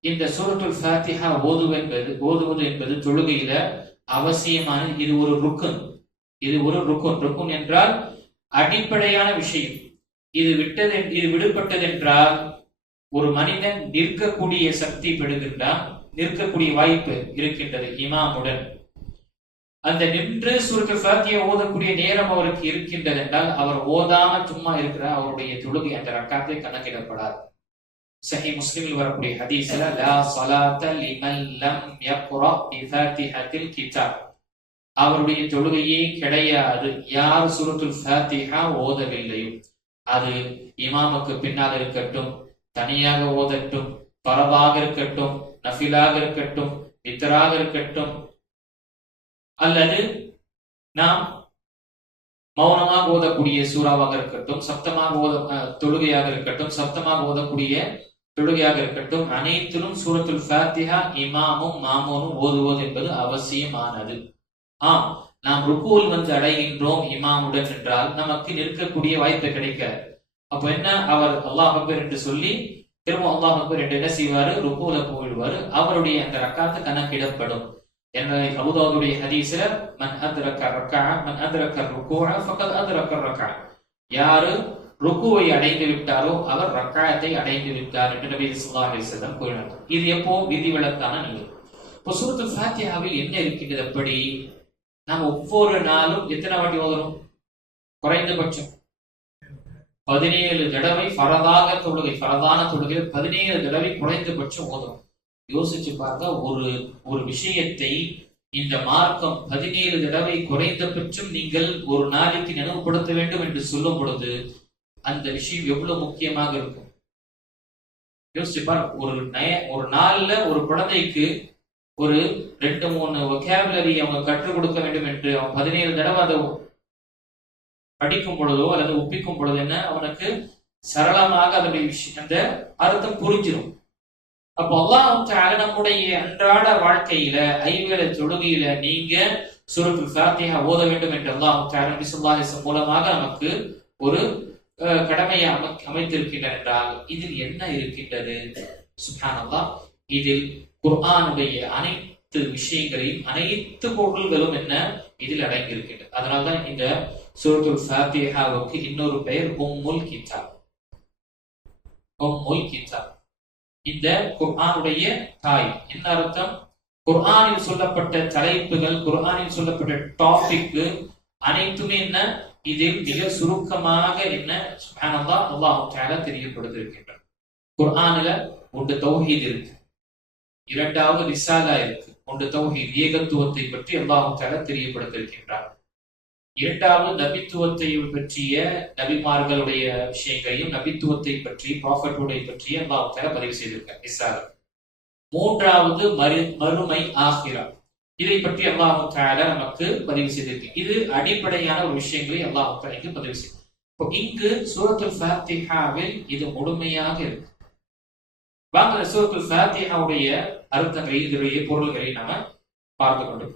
இந்த சூரத்துல் ஃபாத்திஹா ஓதுவது என்பது ஓதுவது என்பது தொழுகையில அவசியமான இது ஒரு ருக்குன். இது ஒரு ருக்குன். ருக்குன் என்றால் அடிப்படையான விஷயம். இது விட்டது இது விடுபட்டது என்றால் ஒரு மனிதன் நிற்கக்கூடிய சக்தி பெறுகின்றான் நிற்கக்கூடிய வாய்ப்பு இருக்கின்றது இமாமுடன். அந்த நின்று சூரத்துல் சாத்திய ஓதக்கூடிய நேரம் அவருக்கு இருக்கின்றது என்றால் அவர் ஓதாம சும்மா இருக்கிற அவருடைய தொழுகை அந்த ரக்காத்தை கணக்கிடப்படாது. சஹி முஸ்லிமில் வரக்கூடிய ஹதீஸ்ல லா ஸலாத்த லிமல் லம் யக்ரா பிஃபாத்திஹத்தில் கிதாப். அவருடைய தொழுகையே கிடையாது. யார் சூரத்துல் ஃபாத்திஹா ஓதவில்லையோ. அது இமாமுக்கு பின்னால் இருக்கட்டும் தனியாக ஓதட்டும் பரவாக இருக்கட்டும் நஃபிலாக இருக்கட்டும் வித்தராக இருக்கட்டும் அல்லது நாம் மௌனமாக ஓதக்கூடிய சூறாவாக இருக்கட்டும் சப்தமாக ஓத தொழுகையாக இருக்கட்டும் சப்தமாக ஓதக்கூடிய தொழுகையாக இருக்கட்டும் அனைத்திலும் சூரத்துல் ஃபாத்திஹா இமாமும் மாமோனும் ஓதுவது என்பது அவசியமானது. ஆம் நாம் ருக்குவில் வந்து அடைகின்றோம் இமாமுடன் என்றால் நமக்கு நிற்கக்கூடிய வாய்ப்பு கிடைக்காது. அப்ப என்ன அவர் அல்லாஹ் அக்பர் என்று சொல்லி திரும்ப அல்லாஹ் அக்பர் என்று என்ன செய்வாரு? ருக்குல போயிடுவாரு. அவருடைய அந்த ரக்காத்து கணக்கிடப்படும். என்பதை அபுதாவுடைய ஹதீஸ்ல மன் அத்ரக்க ரக்கா மன் அத்ரக்க ருக்குவா ஃபக்கத் அத்ரக்க ரக்கா யாரு? ருக்குவை அடைந்து விட்டாரோ அவர் ரக்காயத்தை அடைந்து விட்டார் என்று நபி சுல்லாஹி செல்லம் கூறினார். இது எப்போ? விதிவிலக்கான நிலை இப்போ சூரத்து ஃபாத்தியாவில் என்ன இருக்கின்றது அப்படி? நாம் ஒவ்வொரு நாளும் எத்தனை வாட்டி ஓதுறோம் குறைந்தபட்சம். பதினேழு தடவை பரதாக தொழுகை பரதான தொழுகை பதினேழு தடவை குறைந்தபட்சம் ஓதுறோம் யோசிச்சு பார்த்தா ஒரு ஒரு விஷயத்தை இந்த மார்க்கம் பதினேழு தடவை குறைந்தபட்சம் நீங்கள் ஒரு நாளைக்கு நினைவுபடுத்த வேண்டும் என்று சொல்லும் பொழுது அந்த விஷயம் எவ்வளவு முக்கியமாக இருக்கும்? யோசிச்சு ஒரு நய ஒரு நாள்ல ஒரு குழந்தைக்கு ஒரு ரெண்டு மூணு ஒகேபுலரி அவங்க கற்றுக் கொடுக்க வேண்டும் என்று அவன் பதினேழு தடவை அதை படிக்கும் பொழுதோ அல்லது ஒப்பிக்கும் பொழுதோ என்ன அவனுக்கு சரளமாக அதனுடைய விஷயம் அந்த அர்த்தம் புரிஞ்சிடும் அப்போ அல்லாஹ் நம்முடைய அன்றாட வாழ்க்கையில ஐவேளை தொழுகையில நீங்க சுருக்கு ஃபாத்திஹா ஓத வேண்டும் என்று அல்லாஹ் மூலமாக நமக்கு ஒரு கடமையை அமை அமைத்திருக்கின்றார் என்றால் இதில் என்ன இருக்கின்றது? சுப்ஹானல்லாஹ். இதில் குர்ஆனுடைய அனைத்து விஷயங்களையும் அனைத்து பொருள்களும் என்ன? இதில் அடங்கியிருக்கின்றது. அதனால்தான் இந்த சூரத்துல் சாத்தியாவுக்கு இன்னொரு பெயர் உம்முல் கிதாப் உம்முல் கிதாப் இந்த குர்ஆனுடைய தாய். என்ன அர்த்தம்? குர்ஆனில் சொல்லப்பட்ட தலைப்புகள் குர்ஆனில் சொல்லப்பட்ட டாபிக் அனைத்துமே என்ன? இதில் மிக சுருக்கமாக என்ன? சுப்ஹானல்லாஹ் அல்லாஹ் தெரியப்படுத்திருக்கின்றார் குர்ஆனில் ஒன்று தௌஹீத் இருக்கு. இரண்டாவது ரிசாலா இருக்கு. ஒன்று தௌஹீத். ஏகத்துவத்தை பற்றி அல்லாஹ் தெரியப்படுத்திருக்கின்றார் இரண்டாவது நபித்துவத்தை பற்றிய நபிமார்களுடைய விஷயங்களையும் நபித்துவத்தை பற்றி ப்ராஃபட்டுடைய பற்றிய அல்லாஹ் பதிவு செய்திருக்கார். ரிசாலா. மூன்றாவது மறு மறுமை ஆகிரா. இதை பற்றி அல்லாஹ் தால நமக்கு பதிவு செய்திருக்கு இது அடிப்படையான ஒரு விஷயங்களை அல்லாஹு தஆலா பதிவு செய்து. இப்போ இங்கு சூரத்துல் ஃபாத்திஹாவில் இது முழுமையாக இருக்கு. வாங்க சூரத்துல் ஃபாத்திஹாவுடைய அர்த்தங்களை இதனுடைய பொருள்களை நாம பார்த்து கொண்டு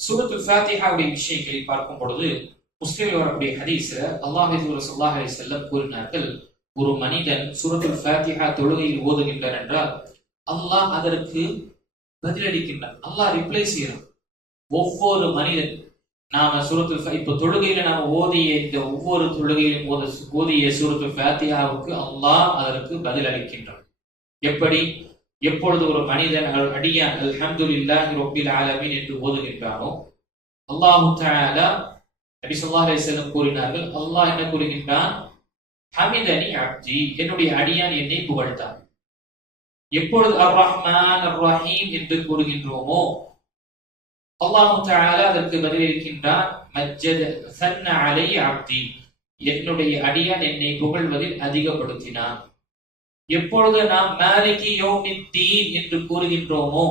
சூரத்துல் ஃபாத்திஹாவுடைய விஷயங்களை பார்க்கும் பொழுது முஸ்லிமில் வரக்கூடிய ஹதீஸ்ல அல்லாஹ் ஸல்லல்லாஹு அலி செல்லம் கூறினார்கள் ஒரு மனிதன் சூரத்துல் ஃபாத்திஹா தொழுகையில் ஓதுகின்றார் என்றால் அல்லாஹ் அதற்கு பதிலளிக்கின்றான் அல்லாஹ் ரிப்ளை செய்யறான் ஒவ்வொரு மனிதன் நாம சூரத்து இப்ப தொழுகையில நாம ஓதிய இந்த ஒவ்வொரு தொழுகையிலும் ஓத ஓதிய சூரத்து ஃபாத்தியாவுக்கு அல்லாஹ் அதற்கு பதில் அளிக்கின்றான் எப்படி? எப்பொழுது ஒரு மனிதன் அல் அடியான் அல்ஹம்துலில்லாஹி ரொப்பில் ஆலமின் என்று ஓதுகின்றானோ அல்லாஹு தஆலா நபி ஸல்லல்லாஹு அலைஹி கூறினார்கள் அல்லாஹ் என்ன கூறுகின்றான்? ஹமிதனி அப்தி. என்னுடைய அடியான் என்னை புகழ்த்தான் எப்பொழுது அர் ரஹ்மான் அர் ரஹீம் என்று கூறுகின்றோமோ அல்லாஹு தஆலா அதற்கு பதிலளிக்கின்றான் மஜ்ஜத சன்ன அலை அப்தி. என்னுடைய அடியான் என்னை புகழ்வதில் அதிகப்படுத்தினான். எப்பொழுது நாம் மாலிகி யௌமித்தீன் என்று கூறுகின்றோமோ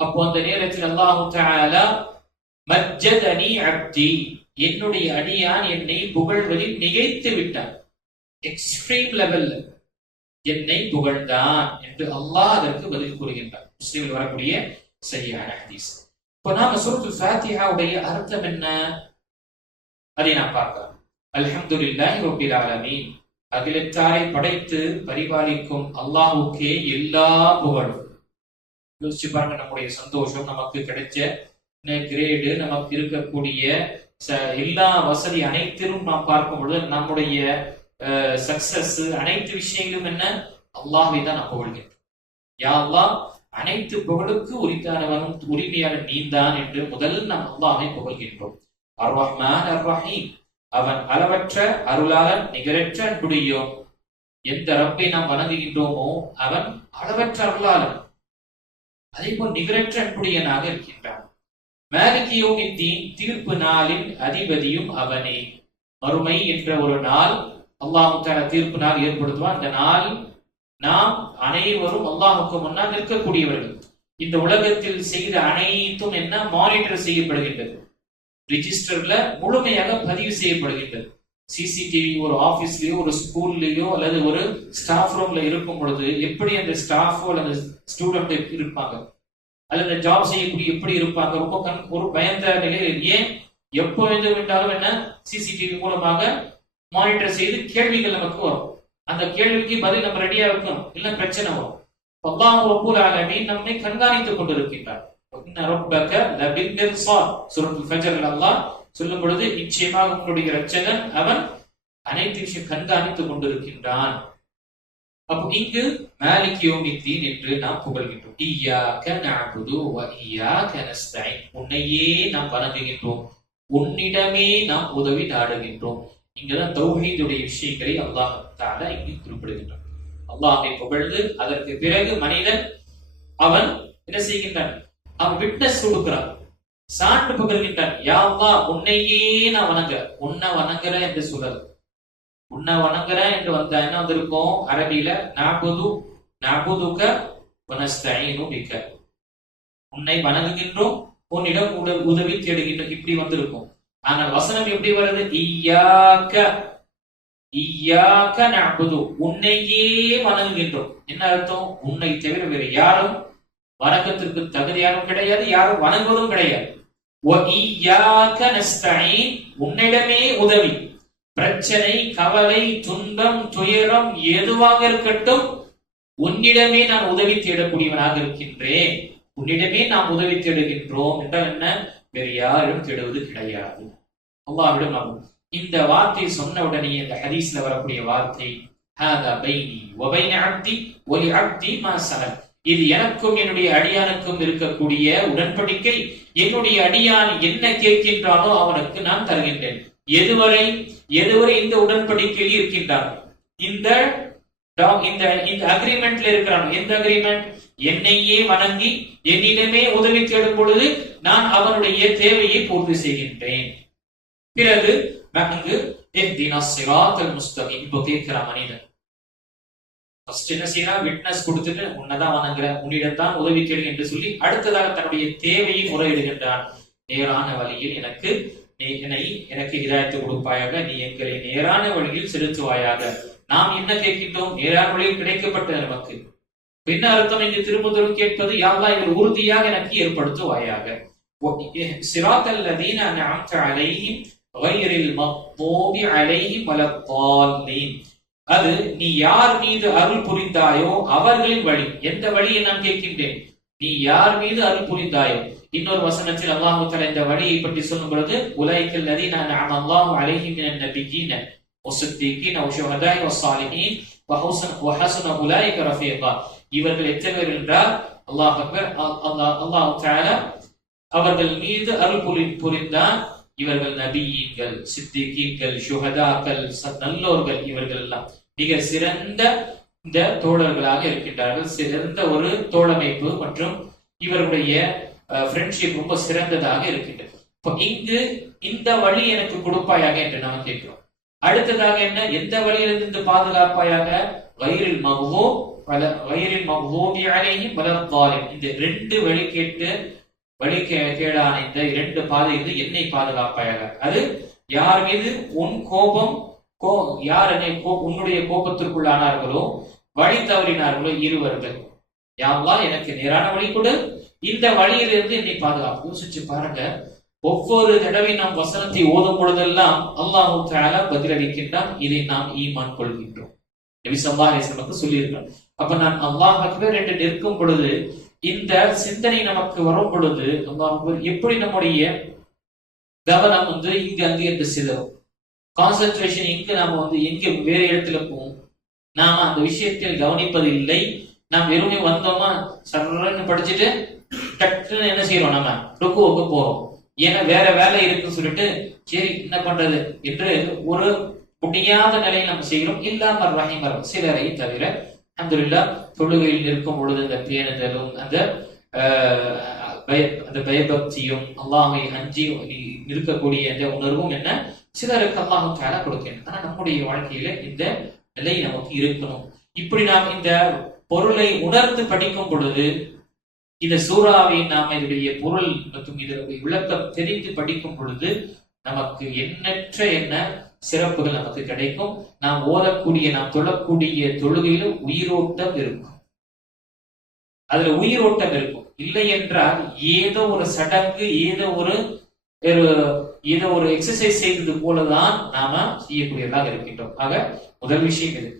அப்போ அந்த நேரத்தில் அல்லாஹு தஆலா மஜ்ஜதனி அப்தி. என்னுடைய அடியான் என்னை புகழ்வதில் நிகழ்த்து விட்டான். எக்ஸ்ட்ரீம் லெவல்ல என்னை புகழ்ந்தான் என்று அல்லாஹ் அதற்கு பதில் கூறுகின்றான் முஸ்லீமில் வரக்கூடிய சரியான ஹதீஸ். இப்போ நாம சூரத்துல் ஃபாத்திஹாவுடைய அர்த்தம் என்ன? அதை நாம் பார்க்கலாம். அல்ஹம்துலில்லாஹி ரப்பில் ஆலமீன். அகிலத்தாரை படைத்து பரிபாலிக்கும் அல்லாஹுக்கே எல்லா புகழும். யோசிச்சு பாருங்க நம்முடைய சந்தோஷம் நமக்கு கிடைச்ச கிரேடு நமக்கு இருக்கக்கூடிய எல்லா வசதி அனைத்திலும் நாம் பார்க்கும் பொழுது நம்முடைய சக்சஸ் அனைத்து விஷயங்களும் என்ன? அல்லாஹை தான் நாம் புகழ்கிறோம் யா அல்லா அனைத்து புகழுக்கு உரித்தானவனும் உரிமையான நீந்தான் என்று முதல் நாம் அல்லாஹை புகழ்கின்றோம். அர் ரஹ்மான் அர் ரஹீம் அவன் அளவற்ற அருளாளன் நிகரற்ற அன்புடையோம் எந்த ரப்பை நாம் வணங்குகின்றோமோ அவன் அளவற்ற அருளாளன். அதே போல் நிகரற்ற அன்புடையனாக இருக்கின்றான். மேலகியோமித்தீன் தீர்ப்பு நாளின் அதிபதியும் அவனே. மறுமை என்ற ஒரு நாள் அல்லாஹுக்கான தீர்ப்பு நாள் ஏற்படுத்துவான். அந்த நாள் நாம் அனைவரும் அல்லாஹுக்கு முன்னால் நிற்கக்கூடியவர்கள். இந்த உலகத்தில் செய்த அனைத்தும் என்ன? மானிட்டர் செய்யப்படுகின்றது. ரிஜிஸ்டர்ல முழுமையாக பதிவு செய்யப்படுகின்றது. சிசிடிவி ஒரு ஆபீஸ்லயோ ஒரு ஸ்கூல்லயோ அல்லது ஒரு ஸ்டாஃப் ரூம்ல இருக்கும் பொழுது எப்படி அந்த ஸ்டாஃபோ அல்லது ஸ்டூடெண்ட் இருப்பாங்க? அல்லது ஜாப் செய்யக்கூடிய எப்படி இருப்பாங்க? ரொம்ப கண் ஒரு பயந்த நிலையில் ஏன்? எப்போ எது விட்டாலும் என்ன? சிசிடிவி மூலமாக மானிட்டர் செய்து கேள்விகள் நமக்கு வரும். அந்த கேள்விக்கு பதில் நம்ம ரெடியா இருக்கணும் இல்ல பிரச்சனை வரும். அல்லாஹ் ரப்பூல் ஆலமீன் நம்மை கண்காணித்துக் கொண்டிருக்கின்றார். அல்லாஹ் சொல்லும் பொழுது நிச்சயமாக உங்களுடைய ரட்சகன் அவன் அனைத்து விஷயம் கண்காணித்துக் கொண்டிருக்கின்றான். அப்போ இங்கு மாலிக் யோமித்தீன் என்று நாம் புகழ்கின்றோம். ஈயாக்க நஅபுது வ ஈயாக்க உன்னையே நாம் வணங்குகின்றோம். உன்னிடமே நாம் உதவி நாடுகின்றோம். இங்கதான் தௌஹீதுடைய விஷயங்களை அல்லாஹ் தாலா இங்கு குறிப்பிடுகின்றான். அல்லாஹை புகழ்ந்து அதற்கு பிறகு மனிதன் அவன் என்ன செய்கின்றான்? அவன் விட்னஸ் கொடுக்கிறான். சான்று புகழ்கின்றான். யாவா உன்னையே நான் வணங்குறேன். உன்னை வணங்குறேன் என்று சொல்றது உன்னை வணங்குறேன் என்று வந்த என்ன வந்திருக்கும்? அரபியில நாபுது நாபுதுக்க வனஸ்தீனு மிக்க உன்னை வணங்குகின்றோம் உன்னிடம் உடல் உதவி தேடுகின்றோம் இப்படி வந்திருக்கும். ஆனால் வசனம் எப்படி வருது? ஈயாக்க ஈயாக்க நஅபுது. உன்னையே வணங்குகின்றோம். என்ன அர்த்தம்? உன்னை தவிர வேறு யாரும் வணக்கத்திற்கு தகுதியாரும் கிடையாது யாரும் வணங்குவதும் கிடையாது. உன்னிடமே உதவி. பிரச்சனை கவலை துன்பம் துயரம் எதுவாக இருக்கட்டும் உன்னிடமே நான் உதவி தேடக்கூடியவனாக இருக்கின்றேன். உன்னிடமே நாம் உதவி தேடுகின்றோம் என்றால் என்ன? வேறு யாரும் தேடுவது கிடையாது. அல்லாவிடம் நாம் இந்த வார்த்தை சொன்ன உடனே இந்த ஹதீஸ்ல வரக்கூடிய வார்த்தை இது எனக்கும் என்னுடைய அடியானுக்கும் இருக்கக்கூடிய உடன்படிக்கை. என்னுடைய அடியான் என்ன கேட்கின்றானோ அவனுக்கு நான் தருகின்றேன். எதுவரை எதுவரை இந்த உடன்படிக்கையில் இருக்கின்றான் இந்த இந்த இந்த அக்ரிமெண்ட்ல இருக்கிறான். எந்த அக்ரிமெண்ட் என்னையே வணங்கி என்னிடமே உதவி தேடும் பொழுது நான் அவனுடைய தேவையை பூர்த்தி செய்கின்றேன். பிறகு அங்கு முஸ்தகிம் இப்போ கேட்கிற மனிதன். ஃபர்ஸ்ட் என்ன செய்யறான் விட்னஸ் கொடுத்துட்டு உன்னதான் வணங்குற உன்னிடம் தான் உதவி தேடு என்று சொல்லி அடுத்ததாக தன்னுடைய தேவையை முறையிடுகின்றான். நேரான வழியில் எனக்கு என்னை எனக்கு இதாயத்தை கொடுப்பாயாக நீ எங்களை நேரான வழியில் செலுத்துவாயாக. நாம் என்ன கேட்கின்றோம்? நேரான வழியில் கிடைக்கப்பட்ட நமக்கு. பின்ன அர்த்தம் இங்கு திருமுதல் கேட்பது யாழ்லா இவர் உறுதியாக எனக்கு ஏற்படுத்துவாயாக. صراط الذين أنعمت عليهم غير المغضوب عليهم ولا الضالين அது நீ யார் மீது அருள் புரிந்தாயோ அவர்களின் வழி. எந்த வழியை நான் கேட்கின்றேன்? நீ யார் மீது அருள் புரிந்தாயோ? இன்னொரு வசனத்தில் அல்லாஹு இந்த வழியை பற்றி சொல்லும் பொழுது உலகில் நதி நான் அல்லாஹு அழகி நபிக்கின ஒசுத்தீக்கின் ஒஷுஹதாய் ஒசாலிஹின் வஹௌசன் வஹசன உலாய்க ரஃபீகா இவர்கள் எத்தனை என்றால் அல்லாஹ் அக்பர் அல்லாஹ் அல்லாஹ் அவர்கள் மீது அருள் புரி புரிந்தான் இவர்கள் நபியீன்கள் சித்திகீன்கள் சுஹதாக்கள் நல்லோர்கள் இவர்கள் எல்லாம். மிக சிறந்த இந்த தோழர்களாக இருக்கின்றார்கள். சிறந்த ஒரு தோழமைப்பு மற்றும் இவருடைய ஃப்ரெண்ட்ஷிப் ரொம்ப சிறந்ததாக இருக்கின்றது. இங்கு இந்த வழி எனக்கு கொடுப்பாயாக என்று நாம் கேட்கிறோம். அடுத்ததாக என்ன? எந்த வழியிலிருந்து பாதுகாப்பாயாக? வயிறில் மகுவோ பல வயிறில் மகுவோமி அலையும் பலத்தாலும் இந்த ரெண்டு வழி கேட்டு வழி கேடான இந்த இரண்டு பாதையிலிருந்து என்னை பாதுகாப்பாயாக? அது யார் மீது? உன் கோபம் கோ யார் என்னை உன்னுடைய கோபத்திற்குள்ளானார்களோ வழி தவறினார்களோ இருவர்கள். யாவா எனக்கு நேரான வழி கொடு. இந்த வழியிலிருந்து என்னை பாதுகாப்பு. யோசிச்சு பாருங்க. ஒவ்வொரு தடவை நாம் வசனத்தை ஓதும் பொழுதெல்லாம் அல்லாஹு தஆலா பதிலளிக்கின்றான். இதை நாம் ஈமான் கொள்கின்றோம். நபி ஸல்லல்லாஹு அலைஹி அப்ப நான் அல்லாஹ் அக்பர் என்று நிற்கும் பொழுது இந்த சிந்தனை நமக்கு வரும் பொழுது அல்லாஹ் அக்பர் எப்படி நம்முடைய கவனம் வந்து இங்கு அங்கே என்று சிதறும்? கான்சென்ட்ரேஷன் எங்க நாம வந்து எங்க வேற இடத்துல போவோம்? நாம அந்த விஷயத்தில் கவனிப்பது இல்லை நாம் வெறுமே வந்தோமா சர்றன்னு படிச்சுட்டு டக்குன்னு என்ன செய்யறோம் நம்ம? ருக்குவுக்கு போறோம். ஏன்னா வேற வேலை இருக்குன்னு சொல்லிட்டு சரி என்ன பண்றது என்று ஒரு முடியாத நிலையில் நம்ம செய்கிறோம். இல்லாம ரஹிமர் சிலரை தவிர அல்ஹம்துலில்லாஹ் தொழுகையில் நிற்கும் பொழுது அந்த பேணுதலும் அந்த ஆஹ், பய- அந்த பயபக்தியும் அல்லாமை அஞ்சி இருக்கக்கூடிய அந்த உணர்வும் என்ன? சிலருக்கு அல்லாஹும் தஆலா கொடுக்கணும் ஆனா நம்முடைய வாழ்க்கையில இந்த நிலை நமக்கு இருக்கணும். இப்படி நாம் இந்த பொருளை உணர்ந்து படிக்கும் பொழுது இந்த சூறாவை நாம் இதனுடைய பொருள் மற்றும் இதனுடைய விளக்கம் தெரிந்து படிக்கும் பொழுது நமக்கு எண்ணற்ற என்ன சிறப்புகள் நமக்கு கிடைக்கும். நாம் ஓதக்கூடிய நாம் தொழக்கூடிய தொழுகையில உயிரோட்டம் இருக்கும். அதுல உயிரோட்டம் இருக்கும். இல்லை என்றால் ஏதோ ஒரு சடங்கு ஏதோ ஒரு ஏதோ ஒரு எக்ஸசைஸ் செய்தது போலதான் நாம செய்யக்கூடியதாக இருக்கின்றோம். ஆக முதல் விஷயம் இது.